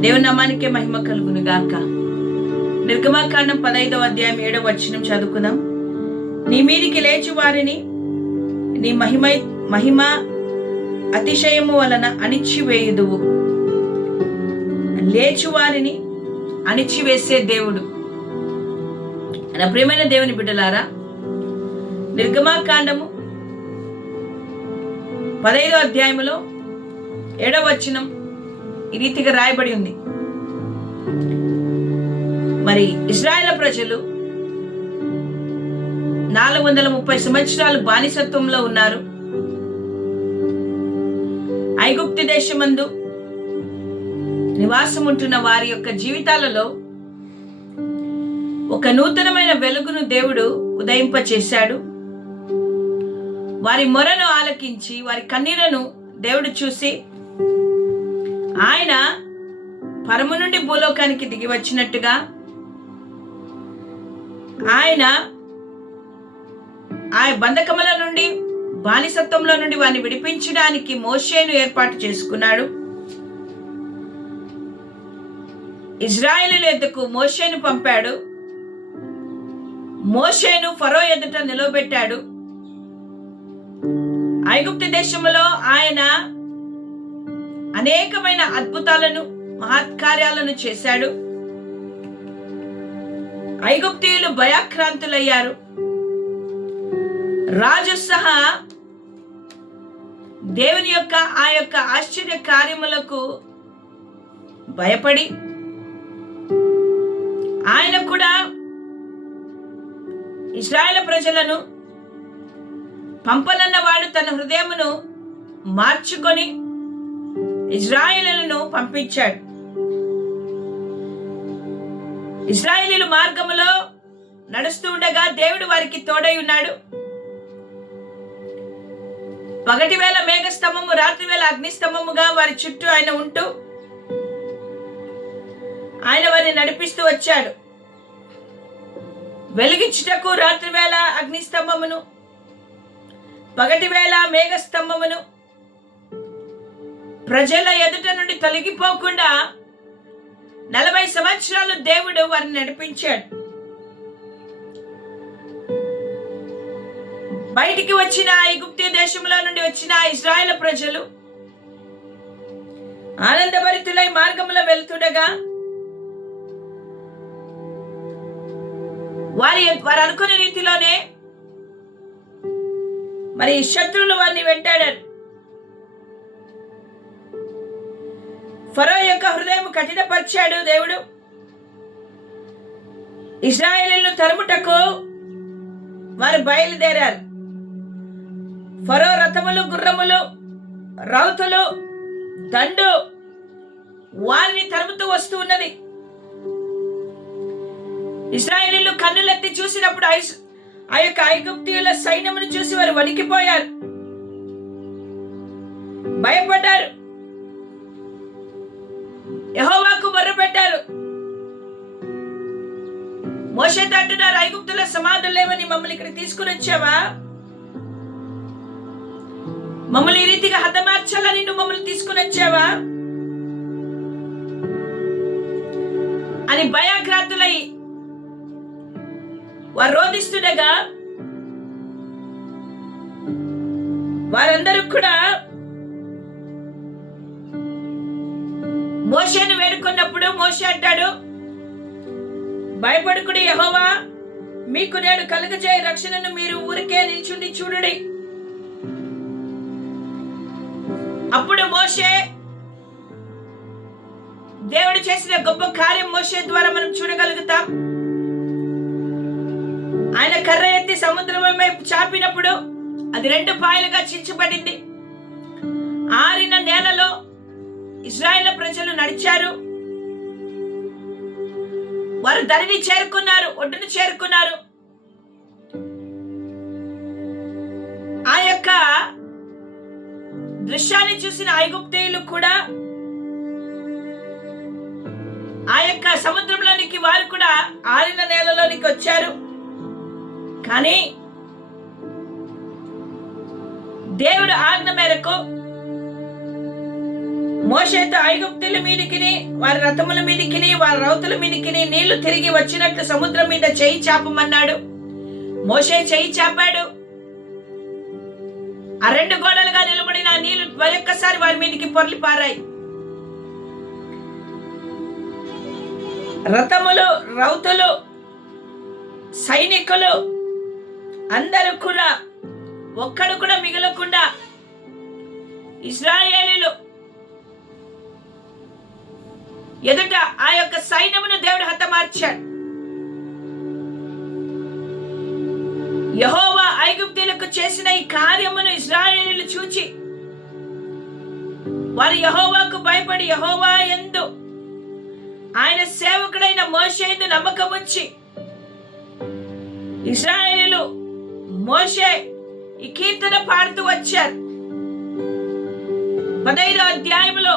దేవుని నామానికే మహిమ కలుగును గాక నిర్గమాకాండం పదైదవ అధ్యాయం ఏడవ వచనం చదువుకుందాం. నీ మీదికి లేచి వారిని నీ మహిమ మహిమ అతిశయము వలన అణిచివేయుదువు. లేచి వారిని అణిచివేసే దేవుడు. నా ప్రియమైన దేవుని బిడ్డలారా నిర్గమాకాండము పదైదో అధ్యాయములో ఏడవచనం ఈ రీతిగా రాయబడి ఉంది. మరి ఇజ్రాయెల్ ప్రజలు నాలుగు వందల ముప్పై సంవత్సరాలు బానిసత్వంలో ఉన్నారు. ఐగుప్తి దేశమందు నివాసం ఉంటున్న వారి యొక్క జీవితాలలో ఒక నూతనమైన వెలుగును దేవుడు ఉదయింపచేశాడు. వారి మొరను ఆలకించి వారి కన్నీళ్ళను దేవుడు చూసి ఆయన పరము నుండి భూలోకానికి దిగి వచ్చినట్టుగా ఆయన ఆ బంధకముల నుండి బానిసత్వంలో నుండి వారిని విడిపించడానికి మోషేను ఏర్పాటు చేసుకున్నాడు. ఇజ్రాయేలు ఎద్దుకు మోషేను పంపాడు. మోషేను ఫరో ఎదుట నిలవబెట్టాడు. ఐగుప్తు దేశంలో ఆయన అనేకమైన అద్భుతాలను మహత్కార్యాలను చేశాడు. ఐగుప్తీయులు భయాక్రాంతులయ్యారు. రాజు సహా దేవుని యొక్క ఆ యొక్క ఆశ్చర్య కార్యములకు భయపడి ఆయన కూడా ఇస్రాయేల్ ప్రజలను పంపనన్న వాడు తన హృదయమును మార్చుకొని ఇజ్రాయేలులను పంపించాడు. ఇజ్రాయేలీలు మార్గములో నడుస్తూ ఉండగా దేవుడు వారికి తోడై ఉన్నాడు. పగటి వేళ మేఘస్తంభము రాత్రి వేళ అగ్నిస్తంభముగా వారి చుట్టూ ఆయన ఉంటూ ఆయన వారిని నడిపిస్తూ వచ్చాడు. వెలిగించుటకు రాత్రి వేళ అగ్నిస్తంభమును పగటి వేళ మేఘస్తంభమును ప్రజల ఎదుట నుండి తొలగిపోకుండా నలభై సంవత్సరాలు దేవుడు వారిని నడిపించాడు. బయటికి వచ్చిన ఐగుప్తి దేశంలో నుండి వచ్చిన ఇజ్రాయెల్ ప్రజలు ఆనందభరితులై మార్గంలో వెళ్తుండగా వారి వారు అనుకున్న రీతిలోనే మరి శత్రువులు వారిని వెంటాడారు. ఫరో యొక్క హృదయం కఠినపరిచాడు దేవుడు. ఇస్రాయేలీలను తరుముటకు వారు బయలుదేరారు. ఫరో రథములు గుర్రములు రౌతులు దండు వారిని తరుముతూ వస్తూ ఉన్నది. ఇస్రాయేలీలు కన్నులెత్తి చూసినప్పుడు ఐస్- ఆ యొక్క ఐగుప్తియుల సైన్యమును చూసి వారు వణికిపోయారు. భయపడ్డారు. మోషేత అంటున్నారు ఐగుప్తుల సమాధులు లేవని మమ్మల్ని ఇక్కడ తీసుకుని వచ్చావా? మమ్మల్ని ఈ రీతిగా హతమార్చాలని నువ్వు మమ్మల్ని తీసుకుని వచ్చావా? అని భయాక్రాంతులై వారు రోధిస్తుండగా వారందరూ కూడా మోషేను వేడుకున్నప్పుడు మోషే అంటాడు భయపడుకుడి యహోవా. మీకు నేను కలుగజేయ రక్షణను మీరు ఊరికే నిల్చుండి చూడుడి. అప్పుడు మోషే దేవుడు చేసిన గొప్ప కార్యం మోషే ద్వారా మనం చూడగలుగుతాం. ఆయన కర్ర ఎత్తి సముద్రం వైపు చాపినప్పుడు అది రెండు పాయలుగా చించబడింది ఆరిన నేలలో ఇజ్రాయేల్ ప్రజలు నడిచారు. వారు ధరిని చేరుకున్నారు ఒడ్డును చేరుకున్నారు. ఆ యొక్క దృశ్యాన్ని చూసిన ఐగుప్తేయులు కూడా ఆ యొక్క సముద్రంలోనికి వారు కూడా ఆరిన నేలలోనికి వచ్చారు. కానీ దేవుడు ఆజ్ఞ మేరకు మోషేతో ఐగుప్తుల మీదికిని వారి రథముల మీదికిని వారి రౌతుల మీదికిని నీళ్ళు తిరిగి వచ్చినట్లు సముద్రం మీద చేయి చాపమన్నాడు. మోషే చేయి చాపాడు. ఆ రెండు గోడలుగా నిలబడిన నీళ్ళు మరొక్కసారి వారి మీదకి పొరలి పారాయి. రథములు రౌతులు సైనికులు అందరూ కూడా ఒక్కడు కూడా మిగలకుండా ఇస్రాయేలీలు ఎదుట ఆ యొక్క సైన్యమును దేవుడు హతమార్చాడు. యహోవా ఐగుప్తులకు చేసిన ఈ కార్యమును ఇస్రాయేలీలు చూచి వారు యహోవాకు భయపడి యహోవా ఎందు ఆయన సేవకుడైన మోషేందు నమ్మకం ఉంచి ఇస్రాయేలీలు మోషే ఈ కీర్తన పాడుతూ వచ్చారు. పదైదో అధ్యాయంలో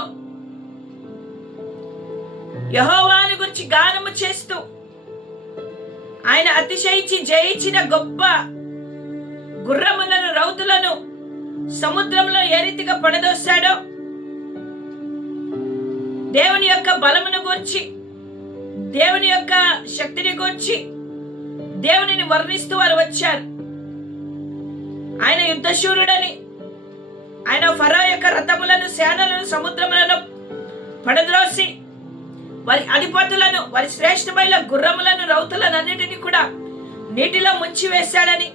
యహోవాని గురించి గానము చేస్తూ ఆయన అతిశయించి జయించిన గొప్ప గుర్రములను రౌతులను సముద్రంలో ఏ రీతిగా పడదోశాడో దేవుని యొక్క బలమును గురించి దేవుని యొక్క శక్తిని గురించి దేవునిని వర్ణిస్తూ వారు వచ్చారు. ఆయన యుద్ధశూరుడని ఆయన ఫరో యొక్క రథములను సేనలను సముద్రములను పడద్రోసి వారి అధిపతులను వారి శ్రేష్టమైన గుర్రములను రౌతులను అన్నిటినీ కూడా నీటిలో ముంచి వేశాడని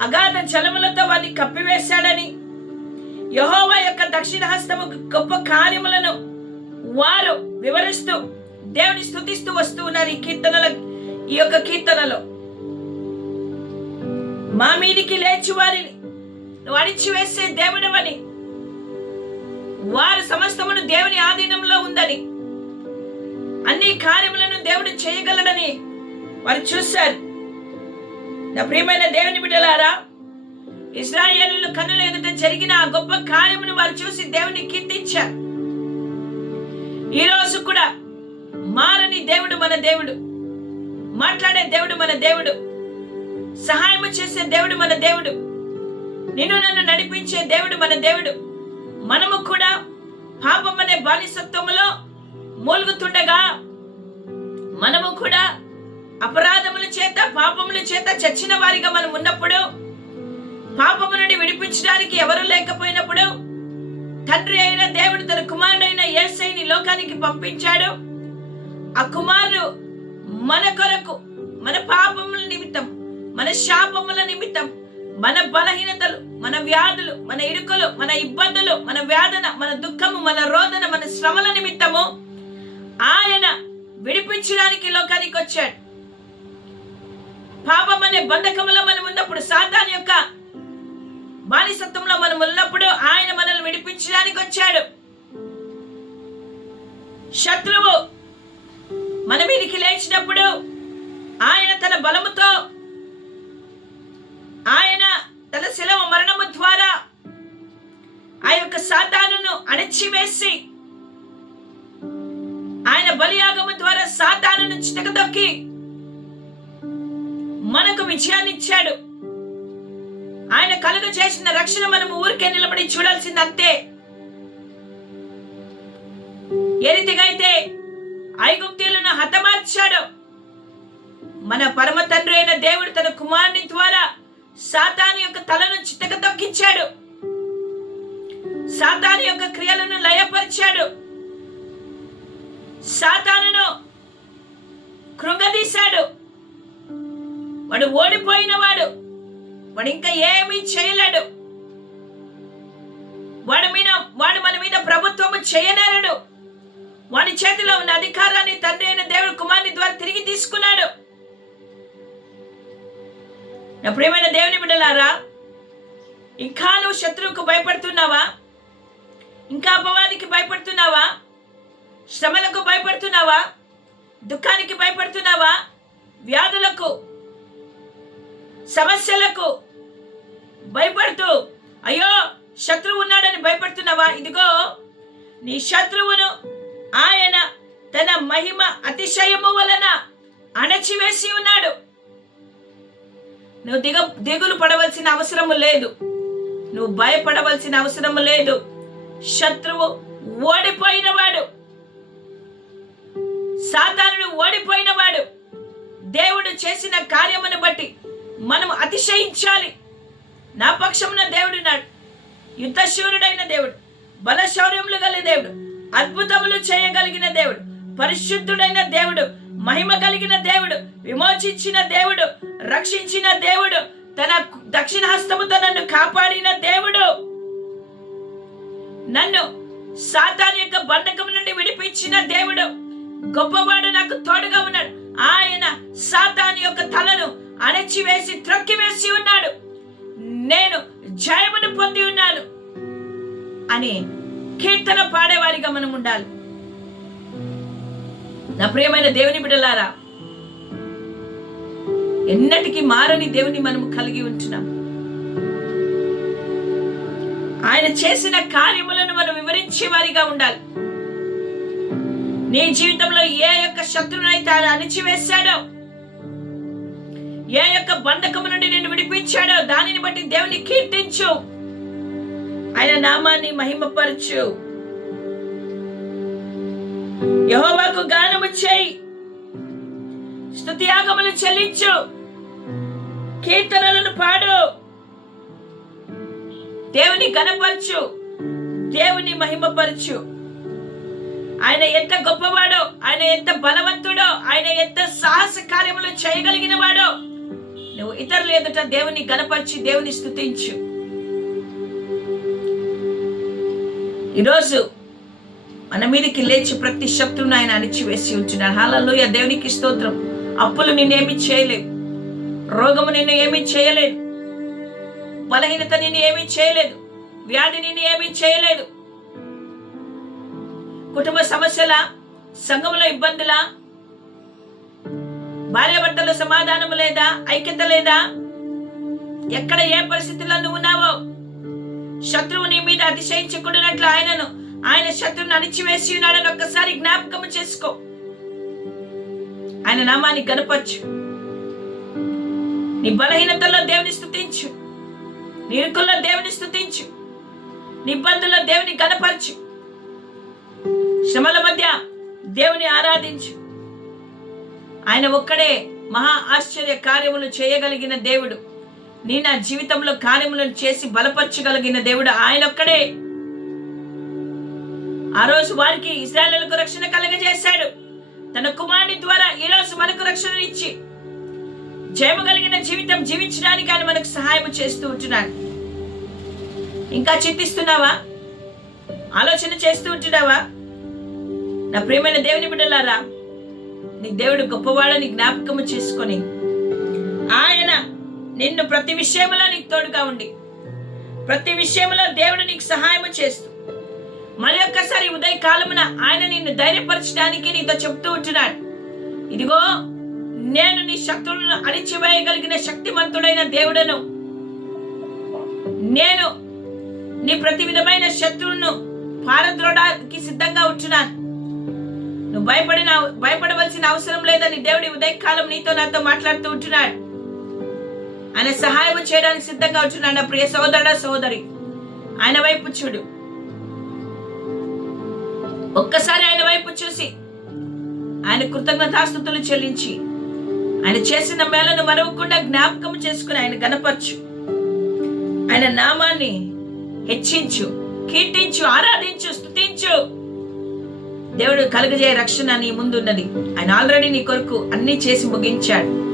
అగాధ జలములతో వారిని కప్పివేశాడని యహోవా యొక్క దక్షిణ హస్తము గొప్ప కార్యములను వారు వివరిస్తూ దేవుని స్థుతిస్తూ వస్తూ ఉన్నారు ఈ కీర్తనల ఈ యొక్క కీర్తనలో. మా మీదికి లేచి వారిని నువ్వు అణిచివేసే దేవుడవని వారు సమస్తమును దేవుని ఆధీనంలో ఉందని అన్ని కార్యములను దేవుడు చేయగలడని వారు చూశారు. నా ప్రియమైన దేవుని బిడ్డలారా ఇస్రాయేలు కన్నుల ఎదుట జరిగిన ఆ గొప్ప కార్యమును వారు చూసి దేవుని కీర్తించారు. ఈ రోజు కూడా మారని దేవుడు మన దేవుడు మాట్లాడే దేవుడు మన దేవుడు సహాయం చేసే దేవుడు మన దేవుడు నిన్ను నన్ను నడిపించే దేవుడు మన దేవుడు మనము కూడా చేత పాపముల చేత చచ్చిన వారిగా మనం ఉన్నప్పుడు పాపము నుండి విడిపించడానికి ఎవరు లేకపోయినప్పుడు తండ్రి అయిన దేవుడు తన కుమారుడైన ఏసైని లోకానికి పంపించాడు. ఆ కుమారుడు మన కొరకు మన పాపముల నిమిత్తం మన శాపముల నిమిత్తం మన బలహీనతలు మన వ్యాధులు మన ఇరుకులు మన ఇబ్బందులు మన వేదన మన దుఃఖము మన రోదన మన శ్రమల నిమిత్తము ఆయన విడిపించడానికి లోకానికి వచ్చాడు. పాపం అనే బంధకంలో మనం ఉన్నప్పుడు సాతాన్ యొక్క బానిసత్వంలో మనం ఉన్నప్పుడు ఆయన మనల్ని విడిపించడానికి వచ్చాడు. శత్రువు మన మీదికి లేచినప్పుడు ఆయన తన బలముతో ఆయన తన శిలవ మరణము ద్వారా ఆ యొక్క సాతానును అణచివేసి ఆయన బలియాగము ద్వారా సాతానును చితకదొక్కి మనకు విజయాన్ని ఇచ్చాడు ఆయన కలుగు చేసిన రక్షణ మనం ఊరికే నిలబడి చూడాల్సింది అంతే ఏ రీతిగా అయితే హతమార్చాడు మన పరమ తండ్రి అయిన దేవుడు తన కుమారుని ద్వారా సాతాను యొక్క తలను చితక తొక్కించాడు. సాతాను యొక్క క్రియలను లయపరిచాడు. సాతానును కృంగదీశాడు. వాడు ఓడిపోయిన వాడు. వాడు ఇంకా ఏమీ చేయలేడు. వాడి మీద వాడు మన మీద ప్రభుత్వము చేయనేరడు. వాడి చేతిలో ఉన్న అధికారాన్ని తండ్రి అయిన దేవుడు కుమారుని ద్వారా తిరిగి తీసుకున్నాడు. నా ప్రియమైన దేవుని బిడ్డలారా ఇంకా నువ్వు శత్రువుకు భయపడుతున్నావా? ఇంకా అపవాదికి భయపడుతున్నావా? శ్రమలకు భయపడుతున్నావా? దుఃఖానికి భయపడుతున్నావా? వ్యాధులకు సమస్యలకు భయపడుతూ అయ్యో శత్రువు ఉన్నాడని భయపడుతున్నావా? ఇదిగో నీ శత్రువును ఆయన తన మహిమ అతిశయము వలన అణచివేసి ఉన్నాడు. నువ్వు దిగ దిగులు పడవలసిన అవసరము లేదు. నువ్వు భయపడవలసిన అవసరము లేదు. శత్రువు ఓడిపోయిన మనం అతిశయించాలి. నా పక్షమున దేవుడున్నాడు యుద్ధశూరుడైన దేవుడు బలశౌర్యములు గల దేవుడు అద్భుతములు చేయగలిగిన దేవుడు పరిశుద్ధుడైన దేవుడు మహిమ కలిగిన దేవుడు విమోచించిన దేవుడు రక్షించిన దేవుడు తన దక్షిణ హస్తముతో నన్ను కాపాడిన దేవుడు. నన్ను సాతాన్ యొక్క బంధకం నుండి విడిపించిన దేవుడు. గొప్పవాడు నాకు తోడుగా ఉన్నాడు. ఆయన సాతాన్ యొక్క తలను అణచివేసి త్రొక్కివేసి ఉన్నాడు. నేను జయమును పొంది ఉన్నాను అని కీర్తన పాడేవారిగా మనం ఉండాలి. నా ప్రియమైన దేవుని బిడలారా ఎన్నటికీ మారని దేవుని మనము కలిగి ఉంటున్నాం. ఆయన చేసిన కార్యములను మనం వివరించే వారిగా ఉండాలి. నీ జీవితంలో ఏ యొక్క శత్రువునైతే ఆయన అణిచివేశాడో ఏ యొక్క బంధకము నుండి నేను విడిపించాడో దానిని బట్టి దేవుని కీర్తించు. ఆయన నామాన్ని మహిమపరచు. యహోవాకు గానము చేయి. స్థుతియాగములు చెల్లించు. కీర్తనలను పాడు. దేవుని గణపరచు దేవుని మహిమపరచు. ఆయన ఎంత గొప్పవాడో ఆయన ఎంత బలవంతుడో ఆయన ఎంత సాహస కార్యములు చేయగలిగిన వాడో నువ్వు ఇతరులు ఎదుట దేవుని గనపరిచి దేవుని స్థుతించు ఈరోజు మన మీదకి లేచి ప్రతి శత్రువును ఆయన అణిచివేసి ఉంచున్నాడు. హాలలోయ దేవునికి స్తోత్రం. అప్పులు నిన్నేమి చేయలేవు రోగము నిన్ను ఏమీ చేయలేదు. బలహీనత నిన్ను ఏమీ చేయలేదు. వ్యాధి నిన్ను ఏమీ చేయలేదు. కుటుంబ సమస్యల సంఘముల ఇబ్బందుల భార్యాభర్తల సమాధానము లేదా ఐక్యత లేదా? ఎక్కడ ఏ పరిస్థితుల్లో నువ్వు ఉన్నావో? శత్రువు నీ మీద అతిశయించకుండానట్లు ఆయనను ఆయన శత్రువుని అణిచివేసి ఉన్నాడని ఒక్కసారి జ్ఞాపకం చేసుకో. ఆయన నామాన్ని గనపరచు నీ బలహీనతల్లో దేవుని స్థుతించు. నీ ఇరుకుల్లో దేవుని స్థుతించు. నీ దేవుని గనపరచు శ్రమల మధ్య దేవుని ఆరాధించు. ఆయన ఒక్కడే మహా ఆశ్చర్య కార్యములు చేయగలిగిన దేవుడు. నీ నా జీవితంలో కార్యములను చేసి బలపరచగలిగిన దేవుడు ఆయన ఒక్కడే. ఆ రోజు వారికి ఇస్రాయలకు రక్షణ కలగజేశాడు. తన కుమారుని ద్వారా ఈ రోజు మనకు రక్షణ ఇచ్చి జయము కలిగిన జీవితం జీవించడానికి ఆయన మనకు సహాయం చేస్తూ ఉంటున్నాడు. ఇంకా చింతిస్తున్నావా ఆలోచన చేస్తూ ఉంటున్నావా? నా ప్రియమైన దేవుని బిడ్డలారా నీ దేవుడు గొప్పవాడని జ్ఞాపకము చేసుకొని ఆయన నిన్ను ప్రతి విషయంలో నీకు తోడుగా ఉండి ప్రతి విషయంలో దేవుడు నీకు సహాయము చేస్తూ మరి ఒక్కసారి ఉదయ కాలమున ఆయన నిన్ను ధైర్యపరచడానికి నీతో చెప్తూ ఉంటున్నాడు. ఇదిగో నేను నీ శత్రువులను అణిచివేయగలిగిన శక్తిమంతుడైన దేవుడను నేను నీ ప్రతి విధమైన శత్రువును పారద్రోడానికి సిద్ధంగా ఉంటున్నాను. నువ్వు భయపడిన భయపడవలసిన అవసరం లేదని దేవుడి ఉదయకాలం నీతో నాతో మాట్లాడుతూ ఉంటున్నాడు. ఆయన సహాయం చేయడానికి సిద్ధంగా ఉంటున్నాడు. ప్రియ సోదరుడ సోదరి ఆయన వైపు చూడు. ఒక్కసారి ఆయన వైపు చూసి ఆయన కృతజ్ఞతాస్థుతులు చెల్లించి ఆయన చేసిన మేలను మరవకుండా జ్ఞాపకం చేసుకుని ఆయన గనపరచు ఆయన నామాన్ని హెచ్చించు కీర్తించు ఆరాధించు స్తుతించు. దేవుడు కలుగజేయ రక్షణ నీ ముందున్నది. ఆయన ఆల్రెడీ నీ కొరకు అన్ని చేసి ముగించాడు.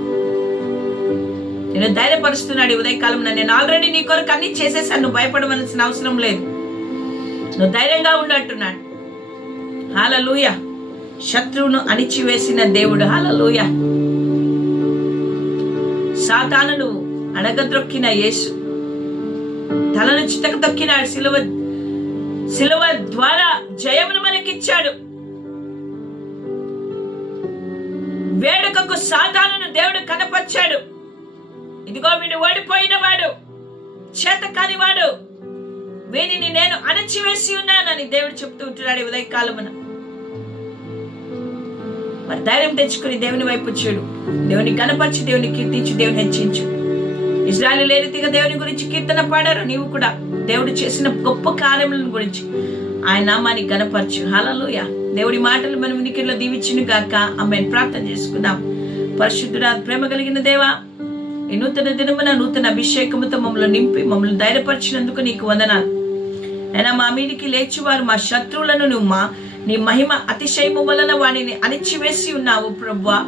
నేను ధైర్యపరుస్తున్నాడు ఉదయకాలం నేను ఆల్రెడీ నీ కొరకు అన్ని చేసేసాను. నువ్వు భయపడవలసిన అవసరం లేదు. నువ్వు ధైర్యంగా ఉండట్టున్నాడు హాలూయ శత్రువును అణిచివేసిన దేవుడు. హాలూయ సాతానును అణగద్రొక్కిన యేసు. తలను చితక తొక్కినాడు సిలువ సిలువ ద్వారా జయమును మనకిచ్చాడు. వేడుకకు సాధారణను దేవుడు కనపరిచాడు. ఇదిగో వీడు ఓడిపోయిన వాడు చేత కానివాడు వీనిని నేను అణచివేసి ఉన్నానని దేవుడు చెప్తూ ఉంటున్నాడు ఉదయ ఉదయకాలమున. మరి ధైర్యం తెచ్చుకుని దేవుని వైపు చూడు. దేవుని కనపరిచి దేవుని కీర్తించి దేవుని హెచ్చించు. ఇజ్రాయలు లేనితిగా దేవుని గురించి కీర్తన పాడారు నీవు కూడా దేవుడు చేసిన గొప్ప కార్యములను గురించి ఆయన నామాన్ని గనపరచు. హలలుయా దేవుడి మాటలు మనం వినికిలో దీవించును గాక. అమ్మాయిని ప్రార్థన చేసుకుందాం. పరిశుద్ధుడా ప్రేమ కలిగిన దేవా ఈ నూతన దినమున నూతన అభిషేకముతో మమ్మల్ని నింపి మమ్మల్ని ధైర్యపరిచినందుకు నీకు వందనాలు. అయినా మా మీదికి లేచివారు మా శత్రువులను నువ్వు మా నీ మహిమ అతిశయము వలన వాణిని అణిచివేసి ఉన్నావు ప్రభ్వా.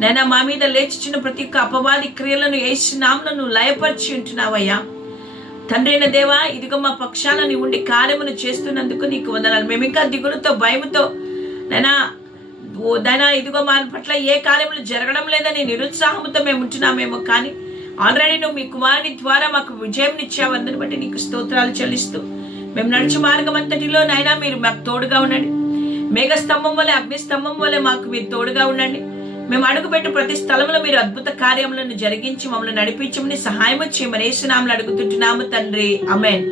నైనా మా మీద లేచిచిన ప్రతి ఒక్క అపవాది క్రియలను ఏసునాములను లయపరిచి ఉంటున్నావయ్యా. తండ్రి అయిన దేవా ఇదిగో మా పక్షాలని ఉండి కార్యమును చేస్తున్నందుకు నీకు వందనాలు. మేము ఇంకా దిగులుతో భయముతో నైనా దైనా ఇదిగో మా పట్ల ఏ కార్యములు జరగడం లేదని నిరుత్సాహంతో మేము ఉంటున్నామేమో కానీ ఆల్రెడీ నువ్వు మీ కుమారుని ద్వారా మాకు విజయం ఇచ్చావు. బట్టి నీకు స్తోత్రాలు చెల్లిస్తూ మేము నడిచే మార్గం అంతటిలో నైనా మీరు మాకు తోడుగా ఉండండి. మేఘ స్తంభం వలె అగ్ని స్తంభం వలె మాకు మీరు తోడుగా ఉండండి. మేము అడుగుపెట్టు ప్రతి స్థలంలో మీరు అద్భుత కార్యములను జరిగించి మమ్మల్ని నడిపించమని సహాయం చేయమని ఏసునామలు అడుగుతుంటున్నాము తండ్రి. అమెన్